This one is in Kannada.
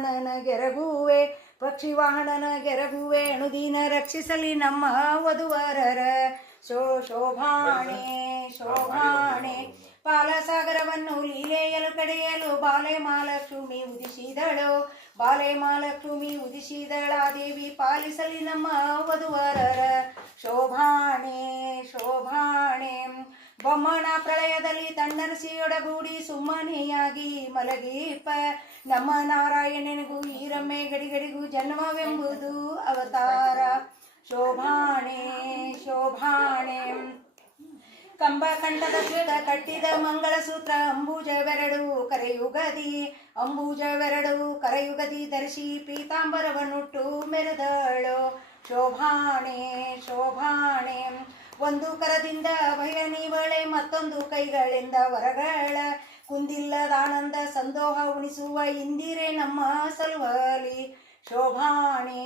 ವಾಹನನ ಗೆರಗುವೆ ಪಕ್ಷಿ ವಾಹನನ ಗೆರಗುವೆ ಅಣುದಿನ ರಕ್ಷಿಸಲಿ ನಮ್ಮ ವಧುವರರ ಶೋಭಾಣೆ ಶೋಭಾಣೆ ಪಾಲಸಾಗರವನ್ನು ಲೀಲೆಯಲು ಕಡೆಯಲು ಬಾಲೆ ಮಹಾಲಕ್ಷ್ಮಿ ಉದಿಸಿದಳು ಬಾಲೆ ಮಹಾಲಕ್ಷ್ಮಿ ಉದಿಸಿದಳಾದೇವಿ ಪಾಲಿಸಲಿ ನಮ್ಮ ವಧುವರರ ಶೋಭಾಣೆ ಶೋಭಾಣೆ ಬೊಮ್ಮನ ಪ್ರಳಯದಲ್ಲಿ ತನ್ನರಸಿಯೊಡಗೂಡಿ ಸುಮ್ಮನೆಯಾಗಿ ಮಲಗೀಪ ನಮ್ಮ ನಾರಾಯಣನಿಗೂ ಈರಮ್ಮೆ ಗಡಿಗಡಿಗೂ ಜನ್ಮವೆಂಬುದು ಅವತಾರ ಶೋಭಾಣೆ ಶೋಭಾಣೆ ಕಂಬಕಂಠದ ಶ್ವೇತ ಕಟ್ಟಿದ ಮಂಗಳಸೂತ್ರ ಅಂಬುಜವೆರಡು ಕರೆಯುಗದಿ ಅಂಬುಜವೆರಡು ಕರೆಯುಗದಿ ಧರಿಸಿ ಪೀತಾಂಬರವನ್ನುಟ್ಟು ಮೆರೆದಳು ಶೋಭಾಣೆ ಶೋಭಾಣೆ ಒಂದು ಕರದಿಂದ ಅಭಯ ನೀವಳೆ ಮತ್ತೊಂದು ಕೈಗಳಿಂದ ವರಗಳ ಕುಂದಿಲ್ಲದಾನಂದ ಸಂದೋಹ ಉಣಿಸುವ ಇಂದಿರೆ ನಮ್ಮ ಸಲುವಲಿ ಶೋಭಾಣೆ